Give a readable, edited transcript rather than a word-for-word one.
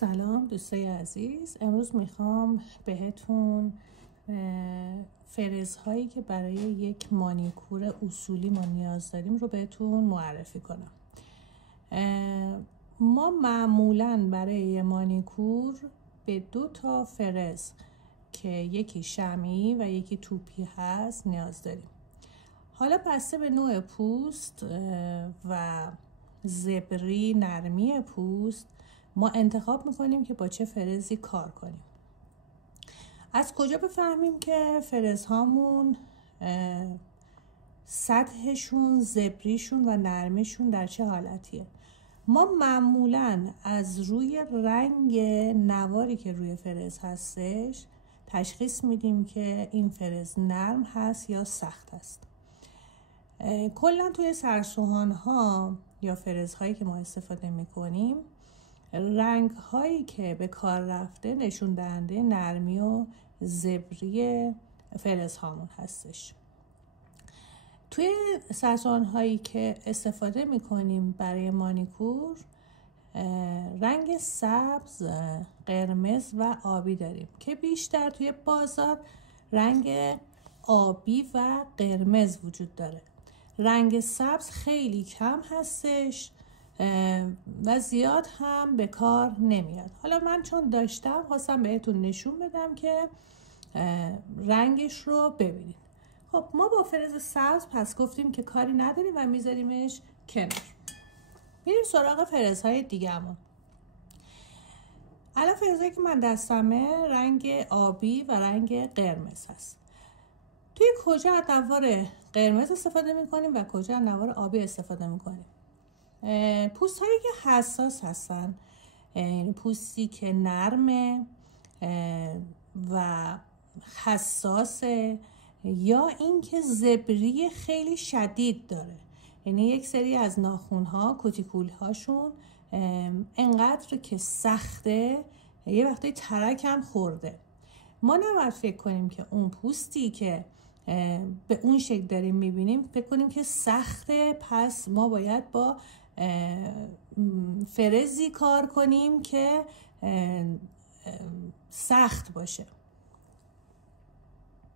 سلام دوستای عزیز، امروز میخوام بهتون فرزهایی که برای یک مانیکور اصولی ما نیاز داریم رو بهتون معرفی کنم. ما معمولاً برای مانیکور به 2 تا فرز که یکی شمعی و یکی توپی هست نیاز داریم. حالا بسته به نوع پوست و زبری نرمی پوست ما انتخاب میکنیم که با چه فرزی کار کنیم. از کجا بفهمیم که فرزهامون سطحشون، زبریشون و نرمیشون در چه حالتیه؟ ما معمولاً از روی رنگ نواری که روی فرز هستش تشخیص میدیم که این فرز نرم هست یا سخت هست. کلاً توی سرسوهان ها یا فرزهایی که ما استفاده میکنیم رنگ هایی که به کار رفته نشون دهنده نرمی و زبری فرز هامون هستش. توی سرسوهان هایی که استفاده میکنیم برای مانیکور رنگ سبز، قرمز و آبی داریم که بیشتر توی بازار رنگ آبی و قرمز وجود داره. رنگ سبز خیلی کم هستش و زیاد هم به کار نمیاد. حالا من چون داشتم خواستم بهتون نشون بدم که رنگش رو ببینید. خب ما با فرز سبز پس گفتیم که کاری نداریم و میذاریمش کنار. میریم سراغ فرزهای دیگه‌مون. الان فرزهایی که من دستمه رنگ آبی و رنگ قرمز هست. توی کجا از نوار قرمز استفاده میکنیم و کجا از نوار آبی استفاده میکنیم؟ پوست هایی که حساس هستن، یعنی پوستی که نرمه و حساسه یا اینکه زبری خیلی شدید داره، یعنی یک سری از ناخونها، کوتیکول هاشون انقدر که سخته یه وقتی ترک هم خورده. ما نباید فکر کنیم که اون پوستی که به اون شکل داریم میبینیم فکر کنیم که سخته، پس ما باید با فرزی کار کنیم که سخت باشه.